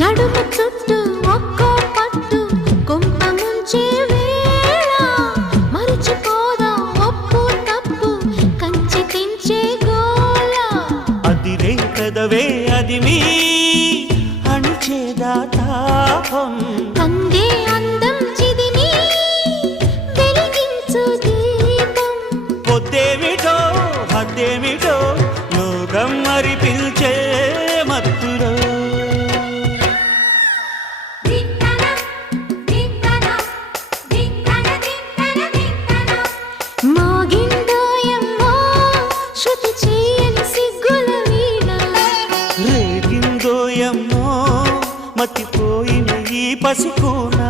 నడుము చుట్టూ ఒక్కో పట్టు కొంప ముంచే వేళ మరిచిపోదా ఒప్పు తప్పు కంచి తెంచే గోల అదిరే కదవే అది మీ అణిచేదా తాపం కందే అందం చిదిమి వెలిగించు దీపం పొద్దేమిటో హద్దేమిటో లోకం మరి పిలిచే మత్తులో మోగిందోయమ్మో శృతి చేయని సిగ్గుల వీణ రేగిందోయమ్మో మతిపోయిన ఈ పసికూనా